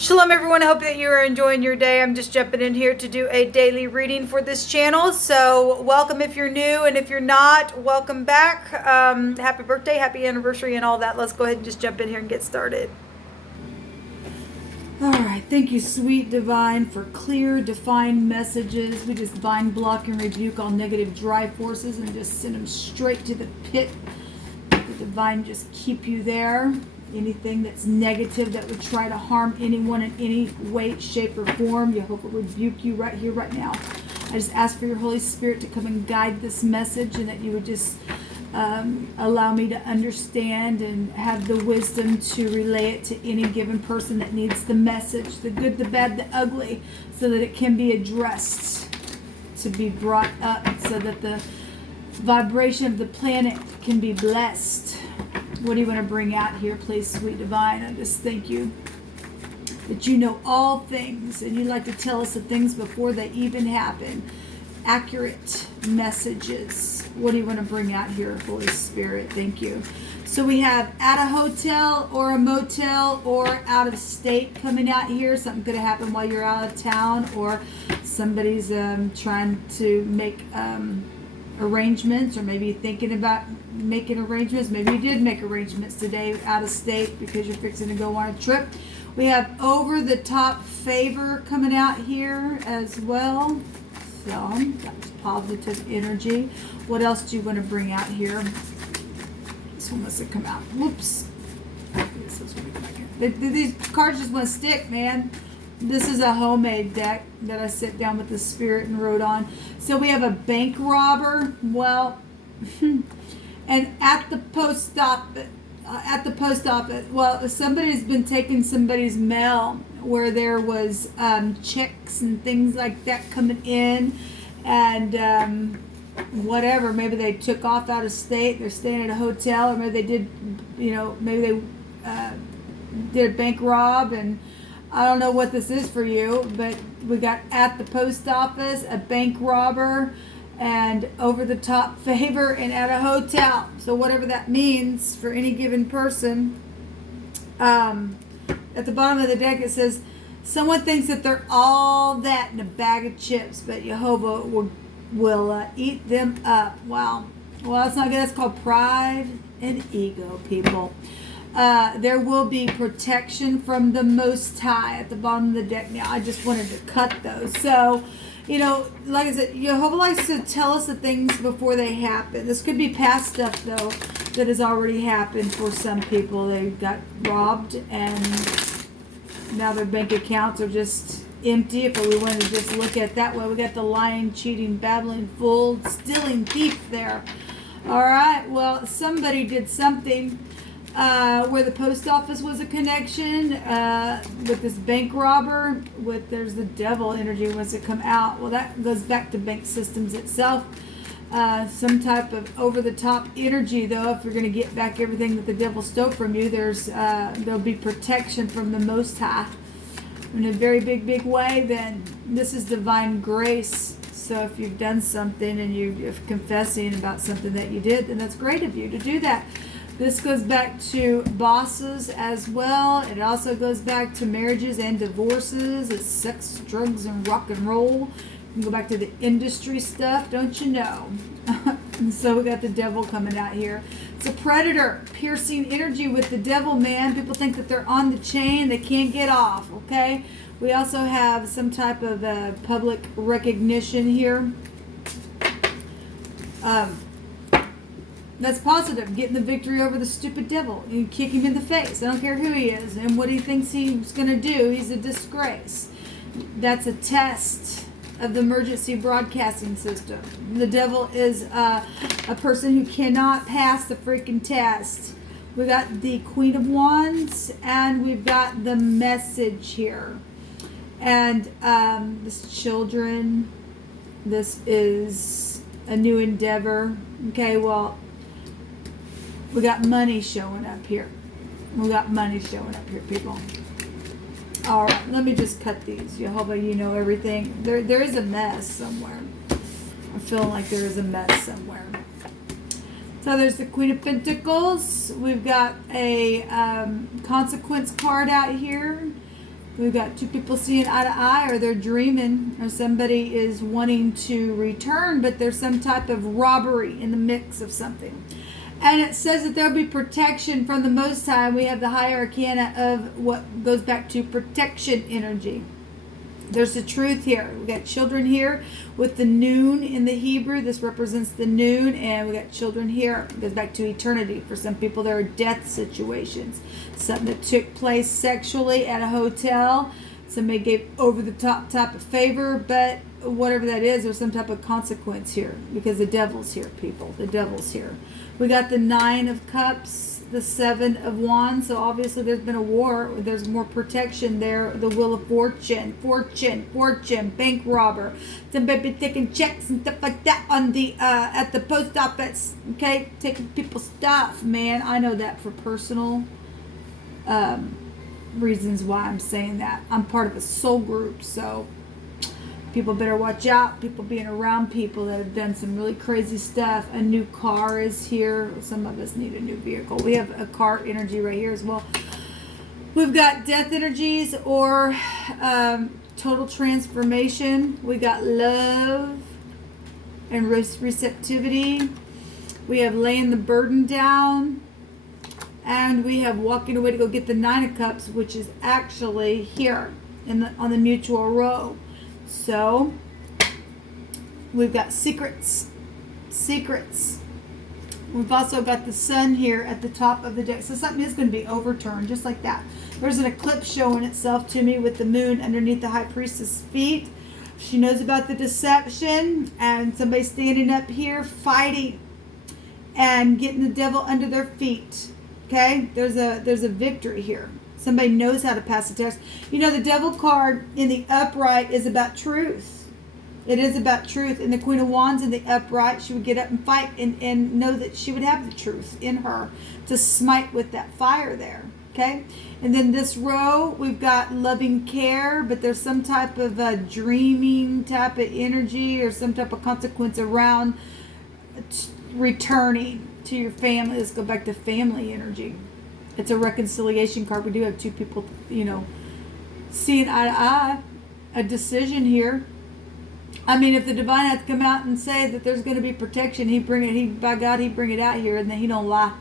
Shalom everyone, I hope that you are enjoying your day. I'm just jumping in here to do a daily reading for this channel. So welcome if you're new, and if you're not, welcome back. Happy birthday, happy anniversary, and all that. Let's go ahead and just jump in here and get started. All right, thank you, sweet divine, for clear, defined messages. We just bind, block, and rebuke all negative drive forces and just send them straight to the pit. The divine just keep you there. Anything that's negative that would try to harm anyone in any way, shape, or form, Jehovah rebuke you right here, right now. I just ask for your Holy Spirit to come and guide this message, and that you would just allow me to understand and have the wisdom to relay it to any given person that needs the message, the good, the bad, the ugly, so that it can be addressed, to be brought up, so that the vibration of the planet can be blessed. What do you want to bring out here, please, sweet divine? I just thank you that you know all things, and you like to tell us the things before they even happen. Accurate messages. What do you want to bring out here, Holy Spirit? Thank you. So we have at a hotel or a motel or out of state coming out here. Something could have happened while you're out of town, or somebody's trying to make arrangements, or maybe thinking about making arrangements. Maybe you did make arrangements today out of state because you're fixing to go on a trip. We have over the top favor coming out here as well. So that's positive energy. What else do you want to bring out here? This one must have come out. Whoops. These cards just want to stick, man. This is a homemade deck that I sit down with the spirit and wrote on. So we have a bank robber. Well, and at the post office. Well, somebody's been taking somebody's mail where there was checks and things like that coming in, and whatever. Maybe they took off out of state. They're staying at a hotel, or maybe they did. Maybe they did a bank rob, and I don't know what this is for you, but we got at the post office, a bank robber, and over the top favor, and at a hotel. So whatever that means for any given person. At the bottom of the deck it says, someone thinks that they're all that in a bag of chips, but Jehovah will eat them up. Wow. Well, that's not good. That's called pride and ego, people. There will be protection from the Most High at the bottom of the deck. Now, I just wanted to cut those. So, like I said, Jehovah likes to tell us the things before they happen. This could be past stuff, though, that has already happened for some people. They got robbed, and now their bank accounts are just empty. If we wanted to just look at it that way, we got the lying, cheating, babbling, fool, stealing thief there. All right, well, somebody did something where the post office was a connection with this bank robber. There's the devil energy wants to come out. Well, that goes back to bank systems itself. Some type of over-the-top energy, though. If you're going to get back everything that the devil stole from you, there'll be protection from the Most High in a very big way. Then this is divine grace. So if you've done something and you're confessing about something that you did, then that's great of you to do that. This goes back to bosses as well. It also goes back to marriages and divorces. It's sex, drugs, and rock and roll. You can go back to the industry stuff, don't you know? And so we got the devil coming out here. It's a predator, piercing energy with the devil, man. People think that they're on the chain. They can't get off, okay? We also have some type of public recognition here. That's positive, getting the victory over the stupid devil. You kick him in the face. I don't care who he is and what he thinks he's going to do. He's a disgrace. That's a test of the emergency broadcasting system. The devil is a person who cannot pass the freaking test. We got the Queen of Wands, and we've got the message here. And this children, this is a new endeavor. Okay, well, we got money showing up here. We got money showing up here, people. All right, let me just cut these. Jehovah, you know everything. There is a mess somewhere. I feel like there is a mess somewhere. So there's the Queen of Pentacles. We've got a consequence card out here. We've got two people seeing eye to eye, or they're dreaming, or somebody is wanting to return, but there's some type of robbery in the mix of something. And it says that there'll be protection from the Most High. We have the high arcana of what goes back to protection energy. There's the truth here. We got children here with the noon in the Hebrew. This represents the noon, and we got children here. It goes back to eternity. For some people, there are death situations. Something that took place sexually at a hotel. Somebody gave over the top type of favor, but whatever that is, there's some type of consequence here because the devil's here, people. The devil's here. We got the 9 of Cups, the 7 of Wands. So obviously there's been a war. There's more protection there. The Wheel of Fortune, bank robber. Somebody been taking checks and stuff like that on the at the post office. Okay, taking people's stuff, man. I know that for personal reasons why I'm saying that. I'm part of a soul group, so people better watch out. People being around people that have done some really crazy stuff. A new car is here. Some of us need a new vehicle. We have a car energy right here as well. We've got death energies or total transformation. We got love and receptivity. We have laying the burden down. And we have walking away to go get the 9 of Cups, which is actually here on the mutual row. So we've got secrets. We've also got the sun here at the top of the deck. So something is going to be overturned just like that. There's an eclipse showing itself to me with the moon underneath the high priestess' feet. She knows about the deception and somebody standing up here fighting and getting the devil under their feet. Okay, there's a victory here. Somebody knows how to pass a test. You know, the devil card in the upright is about truth. It is about truth. And the Queen of Wands in the upright, she would get up and fight and know that she would have the truth in her to smite with that fire there. Okay, and then this row, we've got loving care, but there's some type of dreaming type of energy or some type of consequence around returning to your family. Let's go back to family energy. It's a reconciliation card. We do have two people, seeing eye to eye, a decision here. I mean, if the divine had to come out and say that there's going to be protection, he'd bring it out here, and then he don't lie.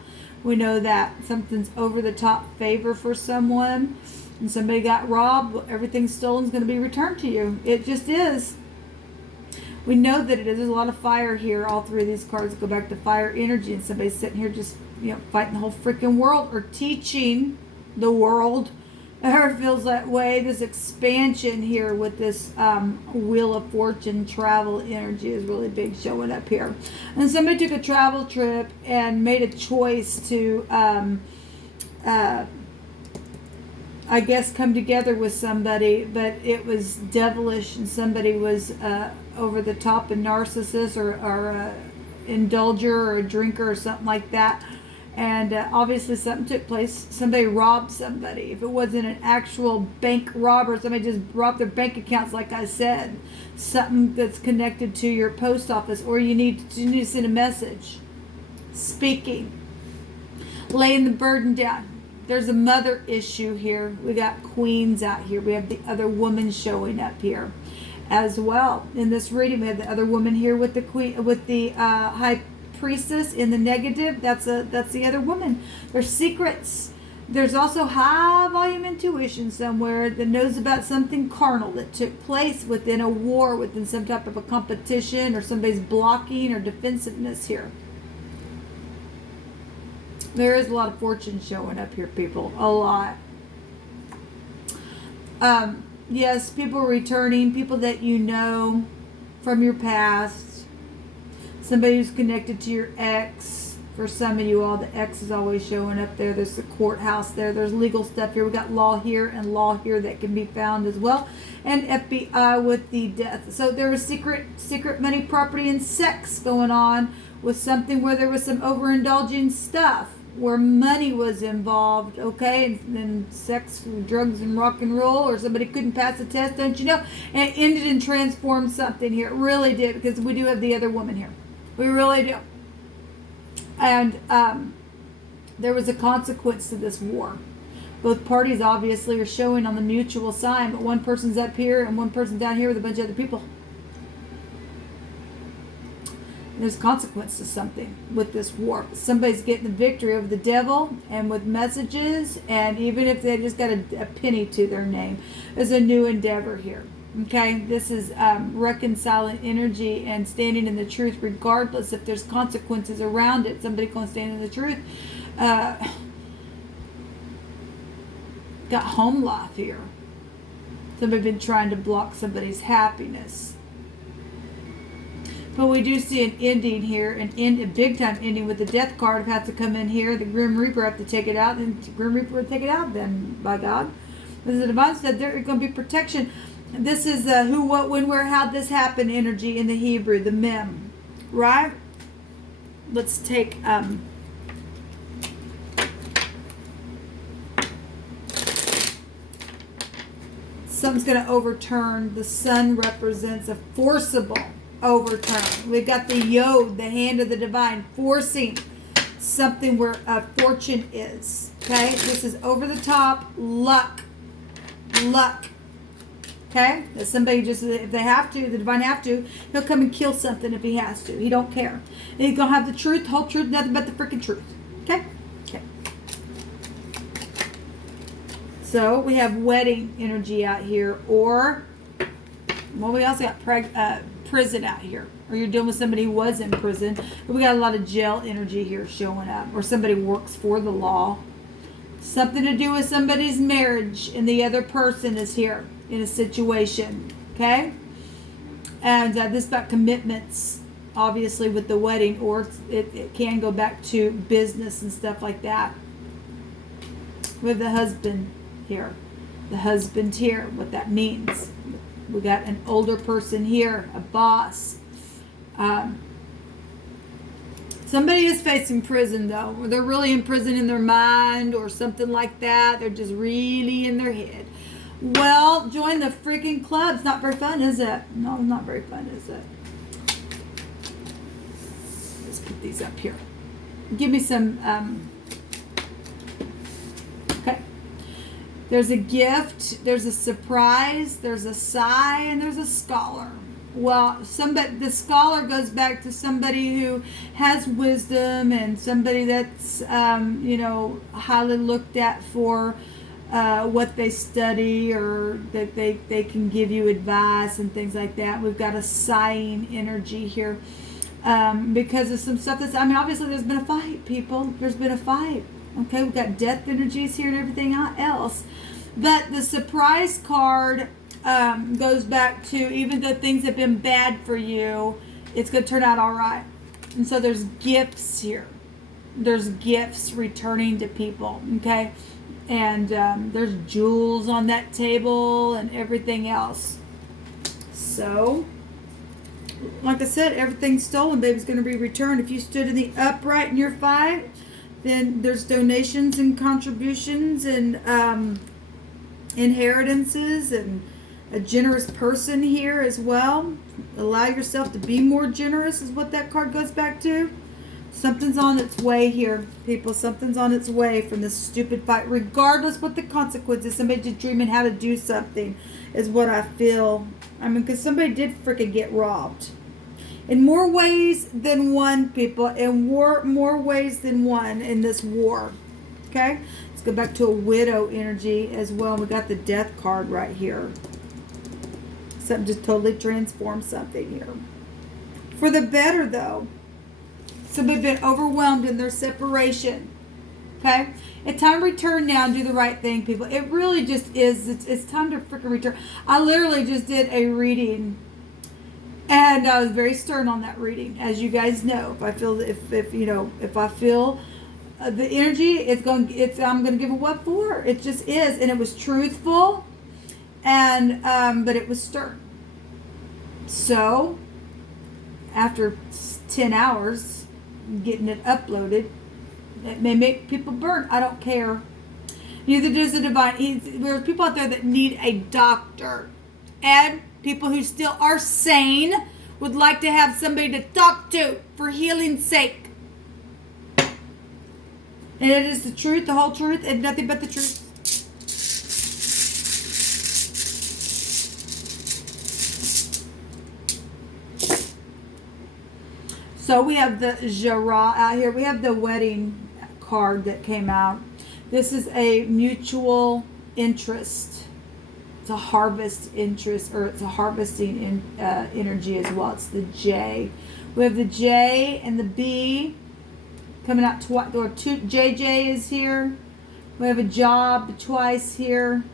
We know that something's over the top favor for someone, and somebody got robbed. Everything stolen is going to be returned to you. It just is. We know that it is. There's a lot of fire here. All three of these cards go back to fire energy, and somebody's sitting here just, fighting the whole freaking world or teaching the world. It feels that way. This expansion here with this Wheel of Fortune travel energy is really big showing up here. And somebody took a travel trip and made a choice to, I guess, come together with somebody, but it was devilish, and somebody was over the top, a narcissist or indulger or a drinker or something like that. And obviously something took place. Somebody robbed somebody. If it wasn't an actual bank robber, somebody just robbed their bank accounts, like I said. Something that's connected to your post office, or you need to send a message. Speaking. Laying the burden down. There's a mother issue here. We got queens out here. We have the other woman showing up here as well. In this reading, we have the other woman here with the queen, with the high priestess in the negative. That's the other woman. There's secrets. There's also high volume intuition somewhere that knows about something carnal that took place within a war, within some type of a competition, or somebody's blocking or defensiveness here. There is a lot of fortune showing up here, people. A lot. Yes, people returning, people that you know from your past. Somebody who's connected to your ex. For some of you all, the ex is always showing up there. There's the courthouse there. There's legal stuff here. We got law here and law here that can be found as well. And FBI with the death. So there was secret money, property, and sex going on with something where there was some overindulging stuff, where money was involved, okay? And then sex, drugs, and rock and roll, or somebody couldn't pass a test, don't you know? And it ended and transformed something here. It really did, because we do have the other woman here. We really do. And there was a consequence to this war. Both parties obviously are showing on the mutual sign, but one person's up here and one person's down here with a bunch of other people. There's consequence to something with this war. Somebody's getting the victory over the devil, and with messages, and even if they just got a penny to their name, there's a new endeavor here. Okay, this is reconciling energy and standing in the truth, regardless if there's consequences around it. Somebody can stand in the truth. Got home life here. Somebody been trying to block somebody's happiness. But we do see an ending here, a big time ending with the death card have to come in here. The Grim Reaper have to take it out, and the Grim Reaper will take it out then, by God. As the Divine said, there's going to be protection. This is who, what, when, where, how this happened energy in the Hebrew, the mem. Right? Let's take... something's going to overturn. The sun represents a forcible overturn. We've got the Yod, the hand of the divine, forcing something where a fortune is. Okay? This is over the top luck. Luck. Okay? That somebody just, if they have to, the divine have to, he'll come and kill something if he has to. He don't care. And he's going to have the truth, the whole truth, nothing but the freaking truth. Okay? Okay. So we have wedding energy out here, or, well, we also got prison out here, or you're dealing with somebody who was in prison. We got a lot of jail energy here showing up, or somebody works for the law. Something to do with somebody's marriage, and the other person is here in a situation. Okay, and this is about commitments, obviously with the wedding, or it can go back to business and stuff like that. We have the husband here, the husband here, what that means. We got an older person here, a boss. Somebody is facing prison, though. Or they're really in prison in their mind or something like that. They're just really in their head. Well, join the freaking club. It's not very fun, is it? No, it's not very fun, is it? Let's put these up here. Give me some... okay. There's a gift, there's a surprise, there's a sigh, and there's a scholar. Well, the scholar goes back to somebody who has wisdom and somebody that's, highly looked at for what they study, or that they can give you advice and things like that. We've got a sighing energy here because of some stuff obviously there's been a fight, people. There's been a fight. Okay, we've got death energies here and everything else. But the surprise card goes back to, even though things have been bad for you, it's going to turn out all right. And so there's gifts here. There's gifts returning to people, okay? And there's jewels on that table and everything else. So, like I said, everything stolen, baby, is going to be returned. If you stood in the upright in your fight, then there's donations and contributions and inheritances, and a generous person here as well. Allow yourself to be more generous is what that card goes back to. Something's on its way here, people. Something's on its way from this stupid fight, regardless what the consequences. Somebody just dreaming how to do something is what I feel. Because somebody did freaking get robbed. In more ways than one, people. In more ways than one in this war. Okay? Let's go back to a widow energy as well. We got the death card right here. Something just totally transformed something here. For the better, though. Somebody's been overwhelmed in their separation. Okay? It's time to return now and do the right thing, people. It really just is. It's time to freaking return. I literally just did a reading, and I was very stern on that reading, as you guys know. If I feel if I feel the energy, I'm gonna give a what for. It just is, and it was truthful, and but it was stern. So after 10 hours getting it uploaded, it may make people burn. I don't care. Neither does the divine. There's people out there that need a doctor, and people who still are sane would like to have somebody to talk to for healing's sake. And it is the truth, the whole truth, and nothing but the truth. So we have the Jara out here. We have the wedding card that came out. This is a mutual interest. It's a harvest interest, or it's a harvesting energy as well. It's the J. We have the J and the B coming out twice. Or JJ is here. We have a job twice here.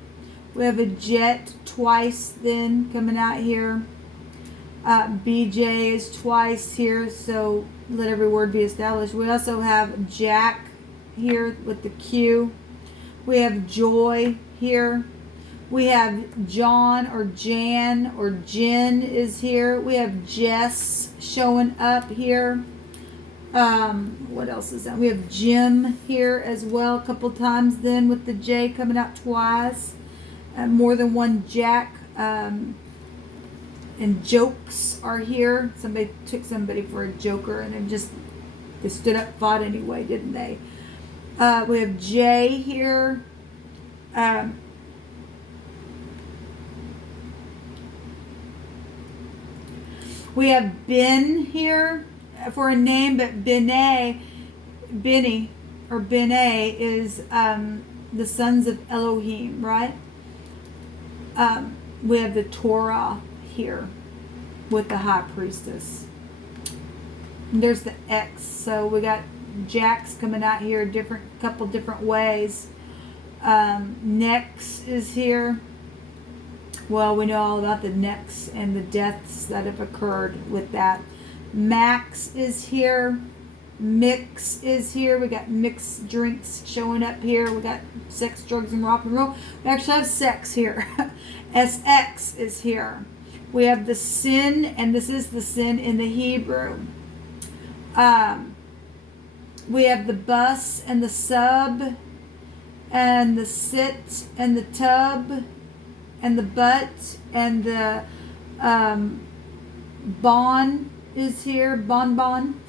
We have a jet twice then coming out here. BJ is twice here, so let every word be established. We also have Jack here with the Q. We have Joy here. We have John or Jan or Jen is here. We have Jess showing up here. What else is that? We have Jim here as well a couple times then with the J coming out twice. More than one Jack. And jokes are here. Somebody took somebody for a joker and they stood up, fought anyway, didn't they? We have Jay here. We have Ben here for a name, but Benny is the sons of Elohim, right? We have the Torah here with the high priestess. And there's the X, so we got Jacks coming out here couple different ways. Nex is here. Well, we know all about the Nex and the deaths that have occurred with that. Max is here. Mix is here. We got mixed drinks showing up here. We got sex, drugs, and rock and roll. We actually have sex here. SX is here. We have the sin, and this is the sin in the Hebrew. We have the bus and the sub, and the sit and the tub, and the butt, and the bon is here. Bonbon.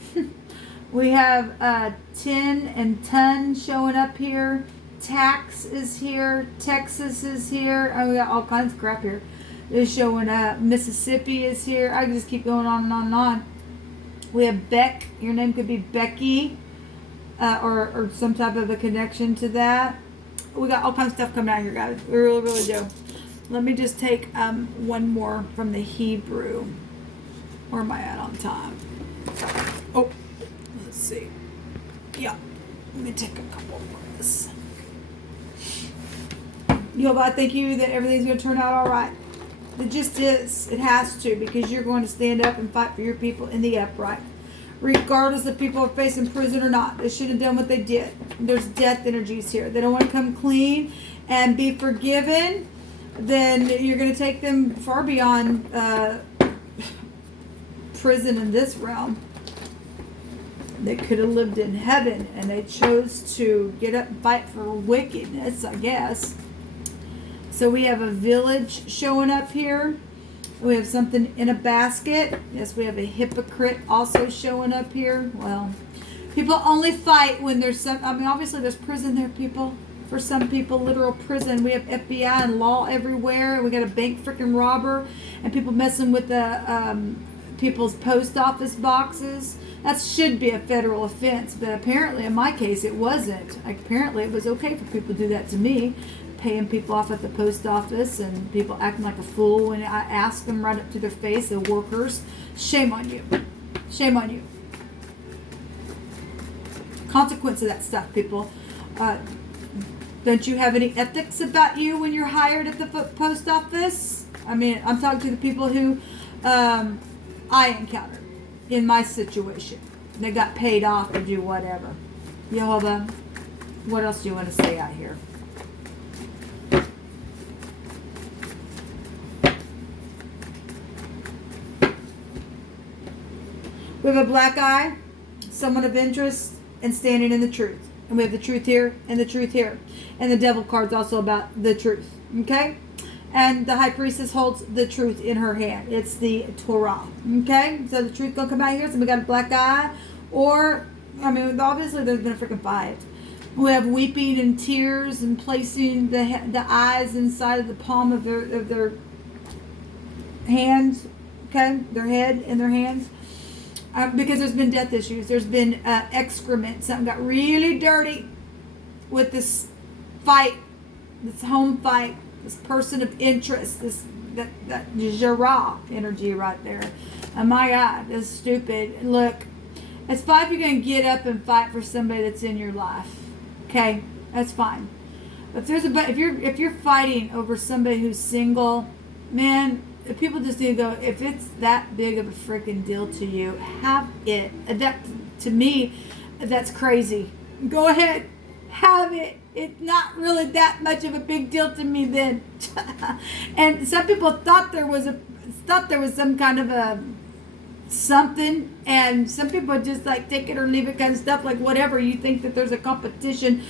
We have tin and ton showing up here. Tax is here. Texas is here. Oh, we got all kinds of crap here. Is showing up. Mississippi is here. I can just keep going on and on and on. We have Beck. Your name could be Becky, or some type of a connection to that. We got all kinds of stuff coming out here, guys. We really, really do. Let me just take one more from the Hebrew. Where am I at on time? Oh, let's see. Yeah, let me take a couple of this. Jehovah, I thank you that everything's going to turn out all right. It just is. It has to, because you're going to stand up and fight for your people in the upright. Regardless if people are facing prison or not. They should have done what they did. There's death energies here. They don't want to come clean and be forgiven. Then you're going to take them far beyond prison in this realm. They could have lived in heaven, and they chose to get up and fight for wickedness, I guess. So we have a village showing up here. We have something in a basket. Yes, we have a hypocrite also showing up here. Well, people only fight when there's some, I mean, obviously there's prison there, people. For some people, literal prison. We have FBI and law everywhere. We got a bank freaking robber and people messing with the people's post office boxes. That should be a federal offense, but apparently in my case it wasn't. Apparently it was okay for people to do that to me, paying people off at the post office and people acting like a fool when I ask them right up to their face, the workers. Shame on you. Shame on you. Consequence of that stuff, people. Don't you have any ethics about you when you're hired at the post office? I mean, I'm talking to the people who I encountered in my situation. They got paid off to do whatever. Jehovah, what else do you want to say out here? We have a black eye, someone of interest, and standing in the truth. And we have the truth here and the truth here. And the devil card's also about the truth. Okay? And the high priestess holds the truth in her hand. It's the Torah. Okay? So the truth gonna come out here. So we got a black eye. Or, I mean, obviously there's been a freaking fight. We have weeping and tears and placing the eyes inside of the palm of their hands. Okay? Their head in their hands. because there's been death issues. There's been excrement. Something got really dirty with this fight, this home fight, this person of interest, that Jara energy right there. Oh my God, that's stupid. Look, it's fine if you're going to get up and fight for somebody that's in your life. Okay, that's fine. But if you're fighting over somebody who's single, man, people just need to go. If it's that big of a freaking deal to you, have it. That, to me, that's crazy. Go ahead, have it. It's not really that much of a big deal to me then. And some people thought there was some kind of a something, and some people just like take it or leave it kind of stuff, like whatever. You think that there's a competition.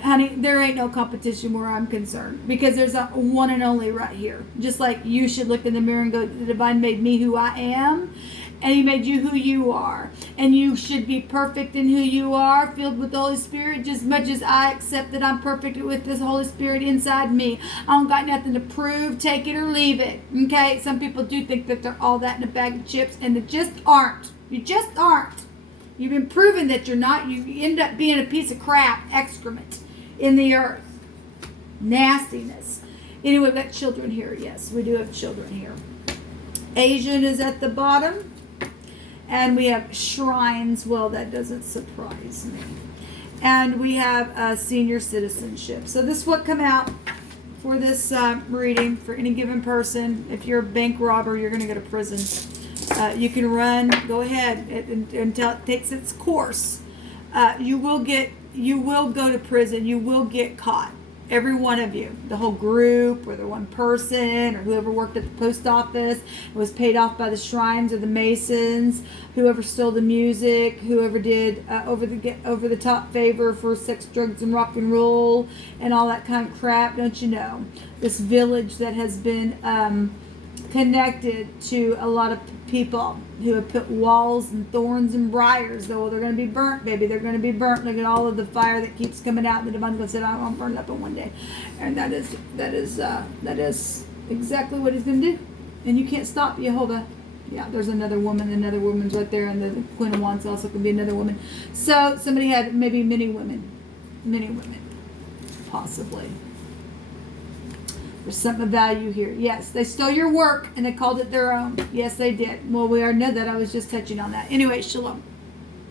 Honey, there ain't no competition where I'm concerned, because there's a one and only right here. Just like you should look in the mirror and go, the divine made me who I am, and he made you who you are. And you should be perfect in who you are, filled with the Holy Spirit, just as much as I accept that I'm perfect with this Holy Spirit inside me. I don't got nothing to prove. Take it or leave it. Okay? Some people do think that they're all that in a bag of chips, and they just aren't. You just aren't. You've been proven that you're not. You end up being a piece of crap, excrement in the earth. Nastiness. Anyway, we've got children here. Yes, we do have children here. Asian is at the bottom. And we have shrines. Well, that doesn't surprise me. And we have senior citizenship. So this is what come out for this reading for any given person. If you're a bank robber, you're going to go to prison. You can run. Go ahead until it takes its course. You will go to prison. You will get caught. Every one of you, the whole group, or the one person, or whoever worked at the post office, was paid off by the shrines or the masons, whoever stole the music, whoever did over the top favor for sex, drugs, and rock and roll, and all that kind of crap. Don't you know? This village that has been connected to a lot of people who have put walls and thorns and briars. Though they're going to be burnt, baby. They're going to be burnt. Look at all of the fire that keeps coming out. The divine's going to say, "I won't burn up in one day," and that is exactly what he's going to do. And you can't stop Jehovah. Yeah, there's another woman. Another woman's right there, and the Queen of Wands also can be another woman. So somebody had maybe many women, possibly. There's something of value here. Yes, they stole your work and they called it their own. Yes, they did. Well, we already know that. I was just touching on that. Anyway, shalom.